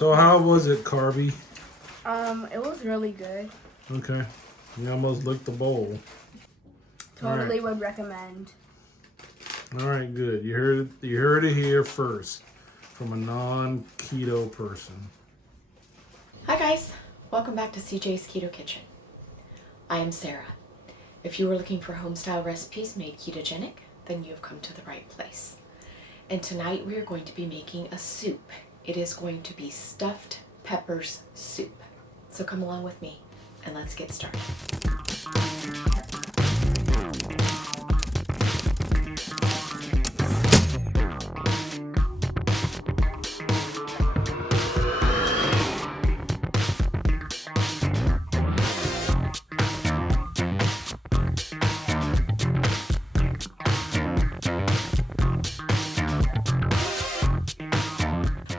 So how was it, Carby? It was really good. Okay. You almost licked the bowl. Totally would recommend. All right, good. You heard it here first from a non-keto person. Hi guys, welcome back to CJ's Keto Kitchen. I am Sarah. If you were looking for home-style recipes made ketogenic, then you have come to the right place. And tonight we are going to be making a soup. It is going to be stuffed peppers soup. So come along with me and let's get started.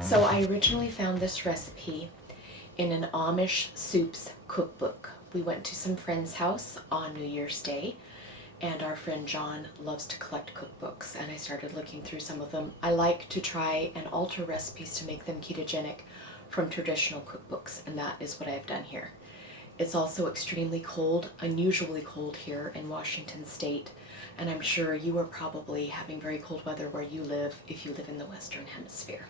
So I originally found this recipe in an Amish soups cookbook. We went to some friend's house on New Year's Day, and our friend John loves to collect cookbooks, and I started looking through some of them. I like to try and alter recipes to make them ketogenic from traditional cookbooks, and that is what I've done here. It's also extremely cold, unusually cold here in Washington State, and I'm sure you are probably having very cold weather where you live if you live in the Western Hemisphere.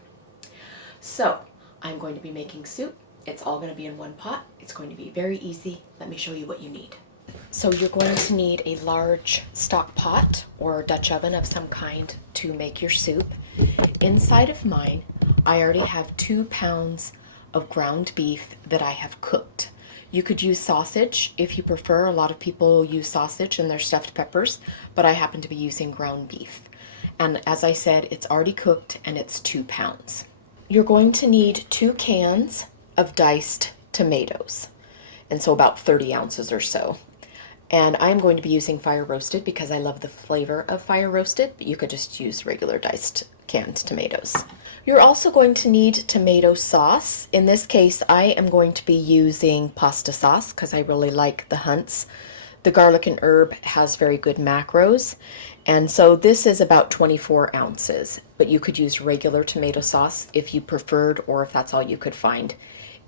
So I'm going to be making soup. It's all going to be in one pot. It's going to be very easy. Let me show you what you need. So you're going to need a large stock pot or Dutch oven of some kind to make your soup. Inside of mine, I already have 2 pounds of ground beef that I have cooked. You could use sausage if you prefer. A lot of people use sausage in their stuffed peppers, but I happen to be using ground beef. And as I said, it's already cooked and it's 2 pounds. You're going to need 2 cans of diced tomatoes, and so about 30 ounces or so. And I'm going to be using fire roasted because I love the flavor of fire roasted, but you could just use regular diced canned tomatoes. You're also going to need tomato sauce. In this case, I am going to be using pasta sauce because I really like the Hunt's. The garlic and herb has very good macros. And so this is about 24 ounces, but you could use regular tomato sauce if you preferred, or if that's all you could find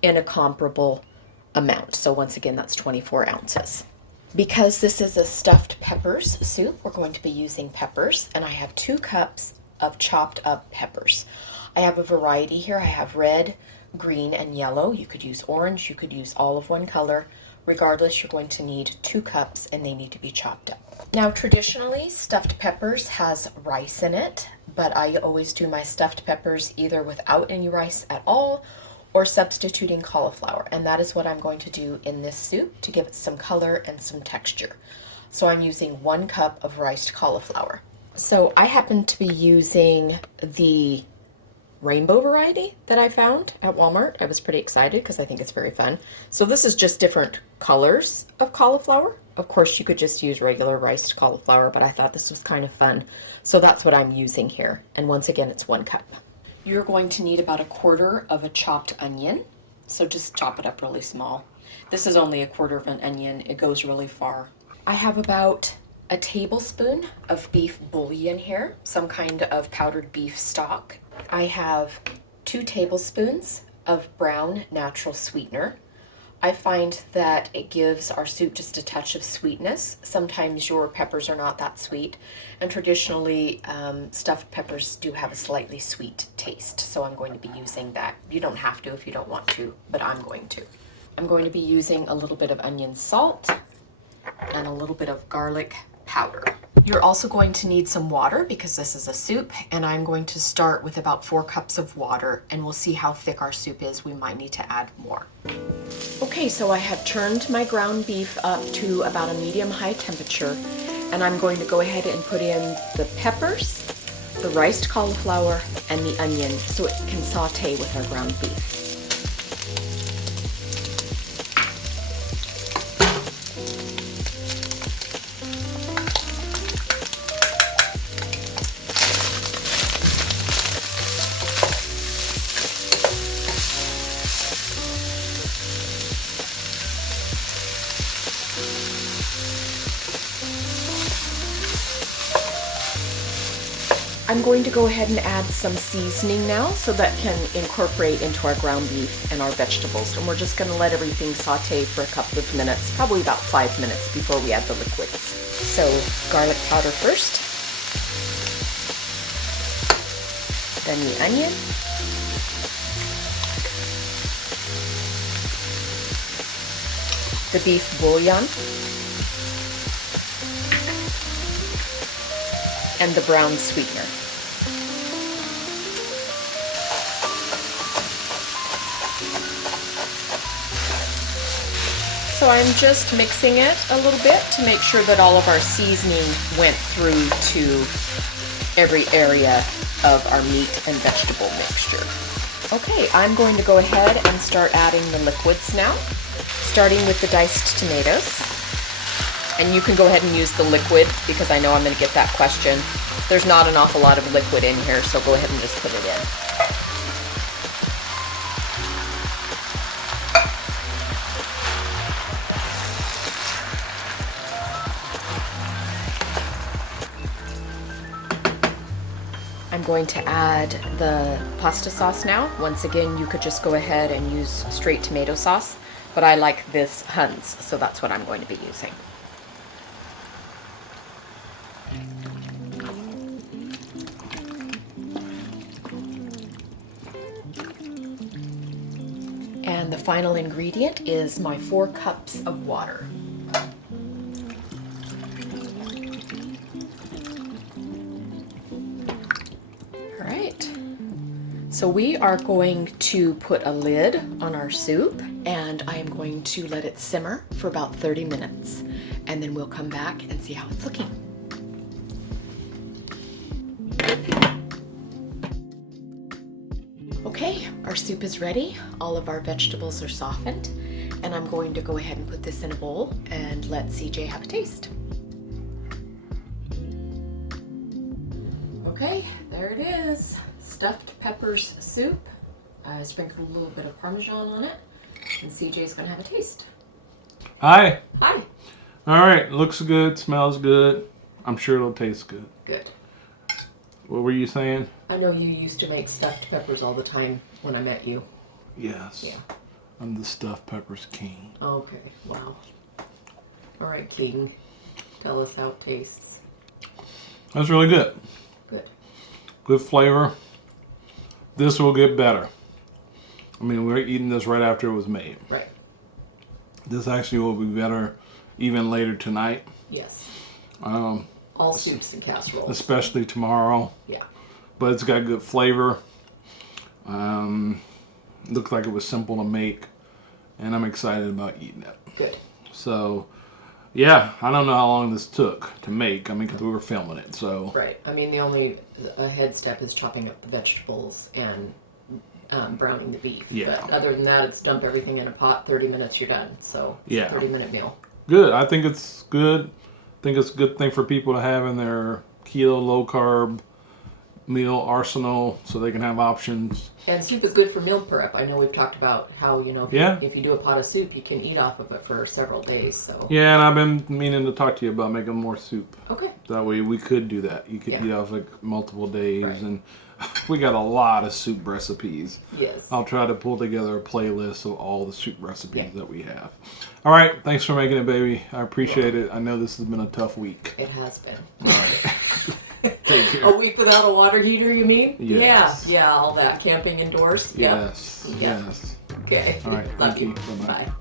in a comparable amount. So once again, that's 24 ounces. Because this is a stuffed peppers soup, we're going to be using peppers, and I have 2 cups of chopped up peppers. I have a variety here. I have red, green, and yellow. You could use orange, you could use all of one color. Regardless, you're going to need 2 cups and they need to be chopped up. Now, traditionally, stuffed peppers has rice in it, but I always do my stuffed peppers either without any rice at all or substituting cauliflower. And that is what I'm going to do in this soup to give it some color and some texture. So I'm using 1 cup of riced cauliflower. So I happen to be using the rainbow variety that I found at Walmart. I was pretty excited because I think it's very fun. So this is just different colors of cauliflower. Of course, you could just use regular riced cauliflower, but I thought this was kind of fun. So that's what I'm using here. And once again, it's 1 cup. You're going to need about 1/4 of a chopped onion. So just chop it up really small. This is only 1/4 of an onion. It goes really far. I have about a tablespoon of beef bouillon here, some kind of powdered beef stock. I have 2 tablespoons of brown natural sweetener. I find that it gives our soup just a touch of sweetness. Sometimes your peppers are not that sweet, and traditionally stuffed peppers do have a slightly sweet taste, so I'm going to be using that. You don't have to if you don't want to, but I'm going to. I'm going to be using a little bit of onion salt and a little bit of garlic powder. You're also going to need some water because this is a soup, and I'm going to start with about 4 cups of water, and we'll see how thick our soup is. We might need to add more. Okay, so I have turned my ground beef up to about a medium-high temperature, and I'm going to go ahead and put in the peppers, the riced cauliflower, and the onion so it can saute with our ground beef. I'm going to go ahead and add some seasoning now so that can incorporate into our ground beef and our vegetables. And we're just going to let everything saute for a couple of minutes, probably about 5 minutes before we add the liquids. So garlic powder first, then the onion, the beef bouillon, and the brown sweetener. So I'm just mixing it a little bit to make sure that all of our seasoning went through to every area of our meat and vegetable mixture. Okay, I'm going to go ahead and start adding the liquids now, starting with the diced tomatoes. And you can go ahead and use the liquid because I know I'm going to get that question. There's not an awful lot of liquid in here, so go ahead and just put it in. I'm going to add the pasta sauce now. Once again, you could just go ahead and use straight tomato sauce, but I like this Huns, so that's what I'm going to be using. And the final ingredient is my 4 cups of water. All right, so we are going to put a lid on our soup, and I am going to let it simmer for about 30 minutes, and then we'll come back and see how it's looking. Okay, our soup is ready. All of our vegetables are softened, and I'm going to go ahead and put this in a bowl and let CJ have a taste. Okay, there it is. Stuffed peppers soup. I sprinkled a little bit of Parmesan on it, and CJ's gonna have a taste. Hi. Hi. All right, looks good, smells good. I'm sure it'll taste good. Good. What were you saying? I know you used to make stuffed peppers all the time when I met you. Yes. Yeah. I'm the stuffed peppers king. Okay, wow. All right, King. Tell us how it tastes. That's really good. Good. Good flavor. This will get better. I mean, we're eating this right after it was made. Right. This actually will be better even later tonight. Yes. All soups and casseroles. Especially tomorrow. Yeah. But it's got good flavor. Looks like it was simple to make, and I'm excited about eating it. Good. So, yeah, I don't know how long this took to make. I mean, because we were filming it, so. Right. I mean, the only head step is chopping up the vegetables and browning the beef. Yeah. But other than that, it's dump everything in a pot. 30 minutes, you're done. So it's Yeah. a 30-minute meal. Good. I think it's good. I think it's a good thing for people to have in their keto, low carb meal arsenal so they can have options. And soup is good for meal prep. I know we've talked about how, you know, if you do a pot of soup, you can eat off of it for several days. So Yeah, and I've been meaning to talk to you about making more soup. Okay. That way we could do that. You could eat off like multiple days, Right. and we got a lot of soup recipes. Yes. I'll try to pull together a playlist of all the soup recipes that we have. All right, thanks for making it, baby. I appreciate it. I know this has been a tough week. It has been. All right. Take care. A week without a water heater, you mean? Yes. Yeah, all that. Camping indoors? Yes. Yeah. Yes. Okay. All right, Love thank you. you. Bye-bye. Bye.